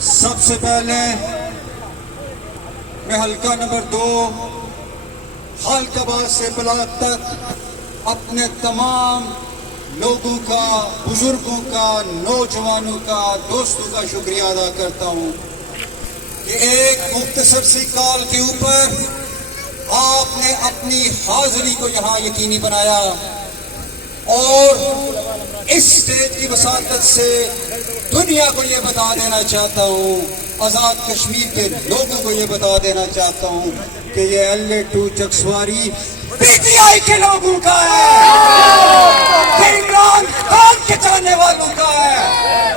سب سے پہلے میں حلقہ نمبر 2 خالق آباد سے بلاک تک اپنے تمام لوگوں کا، بزرگوں کا، نوجوانوں کا، دوستوں کا شکریہ ادا کرتا ہوں کہ ایک مختصر سی کال کے اوپر آپ نے اپنی حاضری کو یہاں یقینی بنایا اور اس اسٹیج کی وساطت سے دنیا کو یہ بتا دینا چاہتا ہوں، آزاد کشمیر کے لوگوں کو یہ بتا دینا چاہتا ہوں کہ یہ LA2 چکسواری PTI کے لوگوں کا ہے، عمران خان کے چاہنے والوں کا ہے۔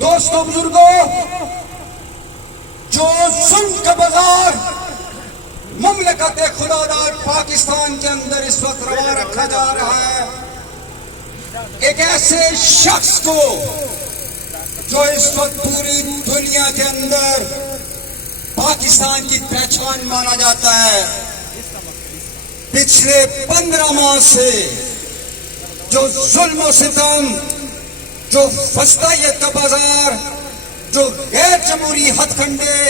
دوستوں، بزرگوں، جو ظلم کا بازار مملکت خداداد پاکستان کے اندر اس وقت روا رکھا جا رہا ہے، ایک ایسے شخص کو جو اس وقت پوری دنیا کے اندر پاکستان کی پہچان مانا جاتا ہے، پچھلے 15 ماہ سے جو ظلم و ستم، جو فسطائیت کا بازار، جو غیر جمہوری ہتھ کنڈے،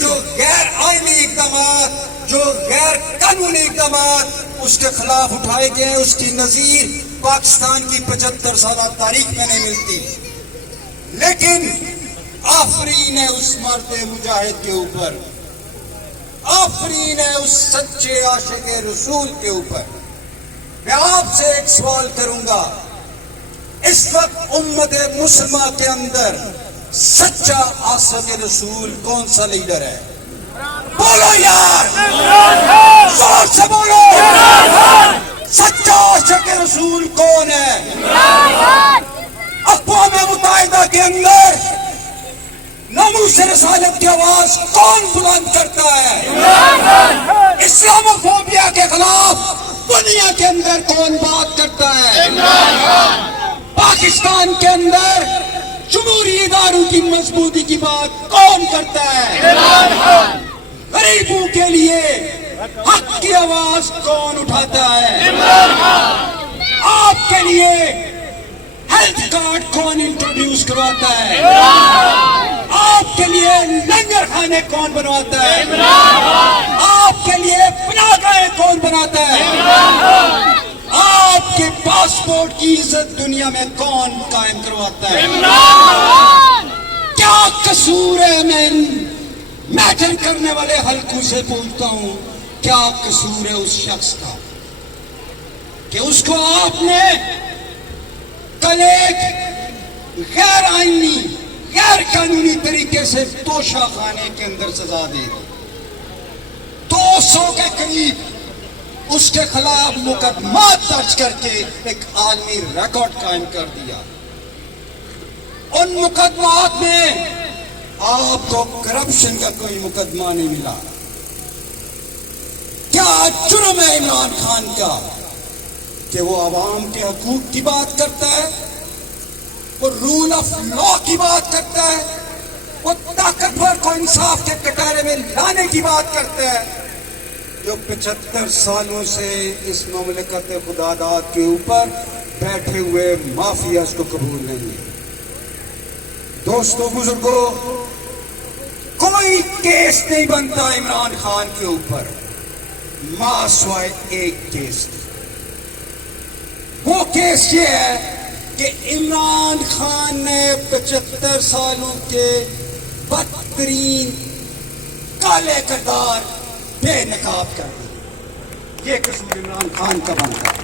جو غیر آئینی اقدامات، جو غیر قانونی اقدامات اس کے خلاف اٹھائے گئے، اس کی نظیر پاکستان کی 75 سالہ تاریخ میں نہیں ملتی۔ لیکن آفرین ہے اس مرد مجاہد کے اوپر، آفرین ہے اس سچے عاشق رسول کے اوپر۔ میں آپ سے ایک سوال کروں گا، اس وقت امت مسلمہ کے اندر سچا عاشق رسول کون سا لیڈر ہے؟ بولو یار، زور سے بولو، سچا عاشق رسول کون ہے؟ اقوام متحدہ کے اندر ناموس رسالت کی آواز کون بلند کرتا ہے؟ اسلاموفوبیا کے خلاف دنیا کے اندر کون بات کرتا ہے؟ پاکستان کے اندر جمہوری اداروں کی مضبوطی کی بات کون کرتا ہے؟ غریبوں کے لیے حق کی آواز کون اٹھاتا ہے؟ آپ کے لیے ہیلتھ کارڈ کون انٹروڈیوس کرواتا ہے؟ آپ کے لیے لنگر خانے کون بنواتا ہے؟ آپ کے لیے پناہ گاہیں کون بناتا ہے؟ آپ کے پاسپورٹ کی عزت دنیا میں کون قائم کرواتا ہے؟ کیا قصور ہے؟ میں میٹر کرنے والے حلقوں سے پوچھتا ہوں، کیا قصور ہے اس شخص کا کہ اس کو آپ نے کل ایک غیر آئینی، غیر قانونی طریقے سے توشہ خانے کے اندر سزا دے دی؟ 200 کے قریب اس کے خلاف مقدمات درج کر کے ایک عالمی ریکارڈ قائم کر دیا۔ ان مقدمات میں آپ کو کرپشن کا کوئی مقدمہ نہیں ملا۔ کیا جرم ہے عمران خان کا کہ وہ عوام کے حقوق کی بات کرتا ہے، وہ رول آف لا کی بات کرتا ہے، وہ طاقتور کو انصاف کے کٹارے میں لانے کی بات کرتا ہے، جو 75 سالوں سے اس مملکت خداداد کے اوپر بیٹھے ہوئے مافیاز کو قبول نہیں ہے۔ دوستوں، بزرگوں، کوئی کیس نہیں بنتا عمران خان کے اوپر ماں سوائے ایک کیس۔ وہ کیس یہ ہے کہ عمران خان نے 75 سالوں کے بدترین کالے کردار بے نقاب کر دی۔ یہ قصور عمران خان کا بنتا ہے۔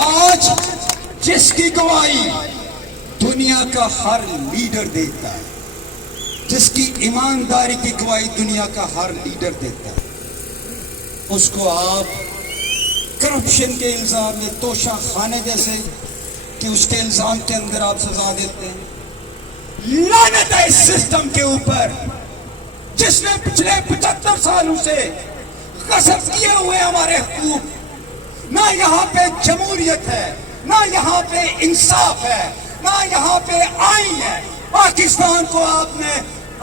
آج جس کی گواہی دنیا کا ہر لیڈر دیتا ہے، جس کی ایمانداری کی گواہی دنیا کا ہر لیڈر دیتا ہے، اس کو آپ کرپشن کے الزام میں توشہ خانے جیسے کہ اس کے الزام کے اندر آپ سزا دیتے ہیں۔ لعنت ہے اس سسٹم کے اوپر جس نے پچھلے 75 سالوں سے غصب کیے ہوئے ہمارے حقوق۔ نہ یہاں پہ جمہوریت ہے، نہ یہاں پہ انصاف ہے، نہ یہاں پہ آئین ہے۔ پاکستان کو آپ نے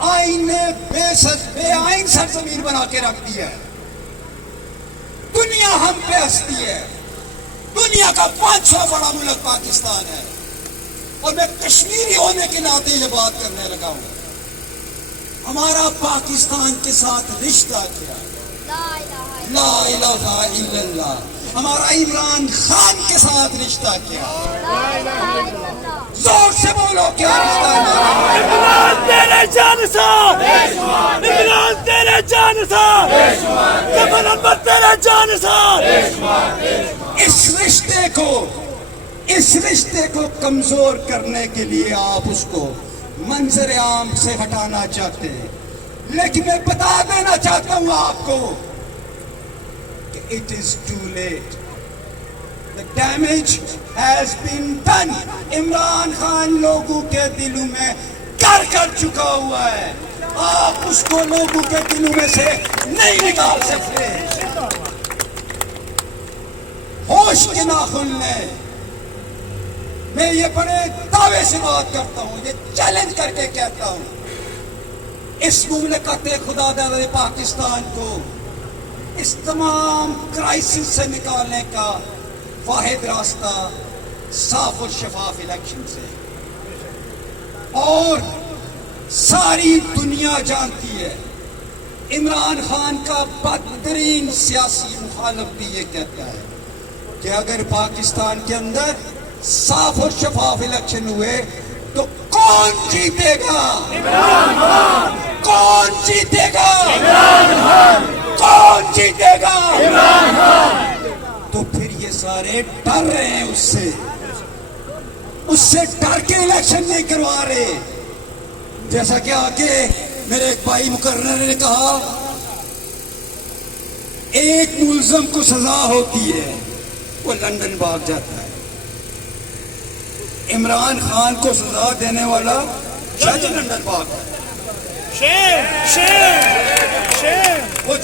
آئین بے آئین سرزمین بنا کے رکھ دیا ہے۔ دنیا ہم ہم پہ ہستی ہے. دنیا کا 500 بڑا ملک پاکستان ہے اور میں کشمیری ہونے کے ناطے یہ بات کرنے لگا ہوں. ہمارا پاکستان کے ساتھ رشتہ کیا؟ لا الہ الا اللہ. ہمارا عمران خان کے ساتھ رشتہ کیا؟ زور سے بولو کیا رشتہ ہے؟ عمران تیرے جان ساتھ، عمران تیرے جان ساتھ، جبل انور تیرے جان ساتھ. اس رشتے کو کمزور کرنے کے لیے آپ اس کو منظر عام سے ہٹانا چاہتے ہیں، لیکن میں بتا دینا چاہتا ہوں آپ کو کہ it is too late. The damage has been done. Imran Khan لوگوں کے دلوں میں کر چکا ہوا ہے. آپ اس کو لوگوں کے دلوں میں سے نہیں نکال سکتے. ہوش کے ناخن لیں. میں یہ بڑے دعوے سے بات کرتا ہوں، یہ چیلنج کر کے کہتا ہوں، اس مملکت خدا داد پاکستان کو اس تمام کرائسس سے نکالنے کا واحد راستہ صاف اور شفاف الیکشن سے. اور ساری دنیا جانتی ہے، عمران خان کا بدترین سیاسی مخالف بھی یہ کہتا ہے کہ اگر پاکستان کے اندر صاف اور شفاف الیکشن ہوئے تو کون جیتے گا؟ عمران خان. کون جیتے گا؟ عمران خان. کون جیتے گا؟ عمران خان. تو پھر یہ سارے ڈر رہے ہیں اس سے ڈر کے الیکشن نہیں کروا رہے. جیسا کہ آگے میرے ایک بھائی مقرر نے کہا، ایک ملزم کو سزا ہوتی ہے وہ لندن بھاگ جاتا ہے. عمران خان کو سزا دینے والا جج لندن بھاگ جاتا ہے. وہ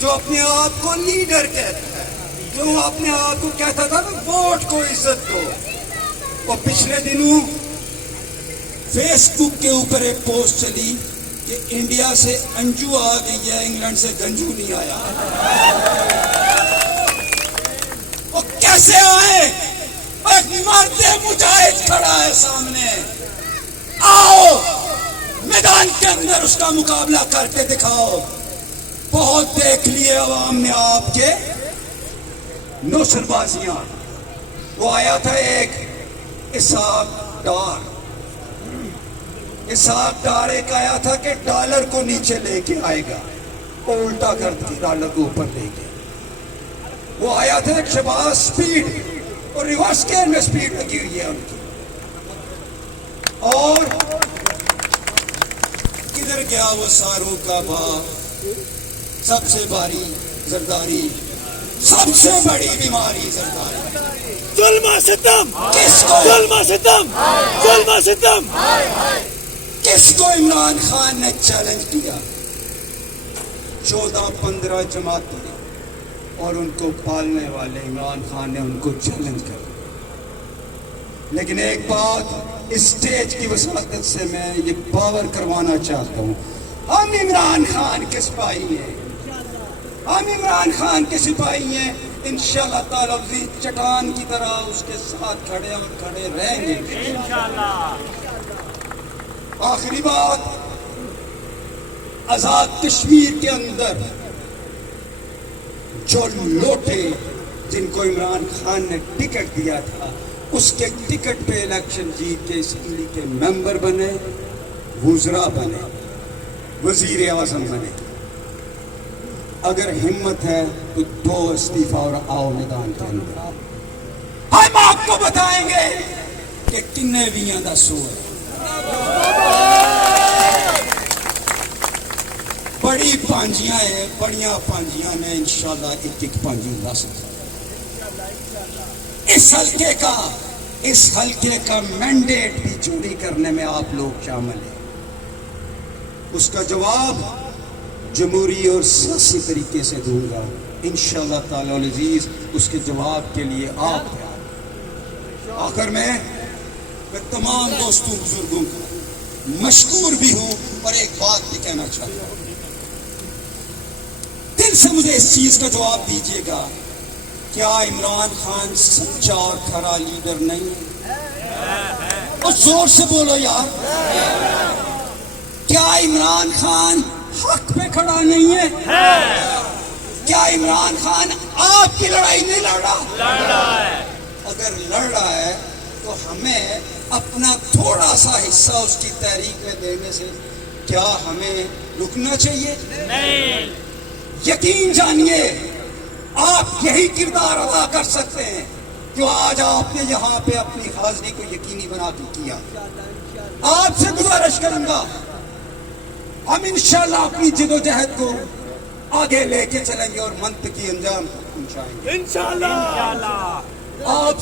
جو اپنے آپ کو لیڈر کہتا ہے، جو اپنے آپ کو کہتا تھا نا ووٹ کو عزت دو، وہ پچھلے دنوں فیس بک کے اوپر ایک پوسٹ چلی کہ انڈیا سے انجو آ گئی ہے، انگلینڈ سے گنجو نہیں آیا. وہ کیسے آئے؟ ایک مرد مجاہد کھڑا ہے سامنے، آؤ میدان کے اندر اس کا مقابلہ کر کے دکھاؤ. بہت دیکھ لیے عوام نے آپ کے نوسر بازیاں. وہ آیا تھا ایک اسحاق ڈار ایک آیا تھا کہ ڈالر کو نیچے لے کے آئے گا، وہ الٹا کر کے ڈالر کو اوپر لے کے. وہ آیا تھا ایک شہباز سپیڈ، اور ریورس گیئر میں سپیڈ لگی ہوئی ہے ان کی. اور کدھر گیا وہ ساروں کا باپ؟ سب سے باری زرداری، سب سے بڑی بیماری زرداری. ظلم و ستم، کس کو؟ ظلم و ستم، ظلم و ستم. کس کو عمران خان نے چیلنج کیا؟ 14-15 جماعتیں اور ان کو پالنے والے عمران خان نے ان کو چیلنج کیا. لیکن ایک بات اس سٹیج کی وساطت سے میں یہ باور کروانا چاہتا ہوں، ہم عمران خان کے سپاہی ہیں، ہم عمران خان کے سپاہی ہیں. انشاءاللہ تعالی عزیز چٹان کی طرح اس کے ساتھ کھڑے اور کھڑے رہیں گے انشاءاللہ. آخری بات، آزاد کشمیر کے اندر جو لوٹے جن کو عمران خان نے ٹکٹ دیا تھا، اس کے ٹکٹ پہ الیکشن جیت کے اسمبلی کے ممبر بنے، وزراء بنے، وزیر اعظم بنے. اگر ہمت ہے تو 2 استعفیٰ اور آؤ میدان کے اندر. ہم آپ کو بتائیں گے کہ کنے ویاں دا سو ہے. بڑی پانجیاں ہیں، بڑیاں پانجیاں میں انشاءاللہ ایک پانجی لا سکتا. اس حلقے کا مینڈیٹ بھی چوری کرنے میں آپ لوگ شامل ہیں. اس کا جواب جمہوری اور سیاسی طریقے سے دوں گا انشاءاللہ تعالی العزیز. اس کے جواب کے لیے آپ ہیں. آخر میں تمام دوستوں بزرگوں کا مشکور بھی ہوں اور ایک بات بھی کہنا چاہتا ہوں. دل سے مجھے اس چیز کا جواب دیجیے گا، کیا عمران خان سچا اور کھرا لیڈر نہیں ہے؟ اور زور سے بولو یار، کیا عمران خان حق پہ کھڑا نہیں ہے؟ کیا عمران خان آپ کی لڑائی نہیں لڑ رہا؟ اگر لڑ رہا ہے تو ہمیں اپنا تھوڑا سا حصہ اس کی تحریک میں دینے سے کیا ہمیں رکنا چاہیے؟ نہیں. یقین جانیے آپ یہی کردار ادا کر سکتے ہیں جو آج آپ نے یہاں پہ اپنی حاضری کو یقینی بنا کے کیا. آپ سے گزارش کروں گا، ہم انشاءاللہ اپنی جدوجہد کو آگے لے کے چلیں گے اور منطقی انجام تک پہنچائیں گے انشاءاللہ. آپ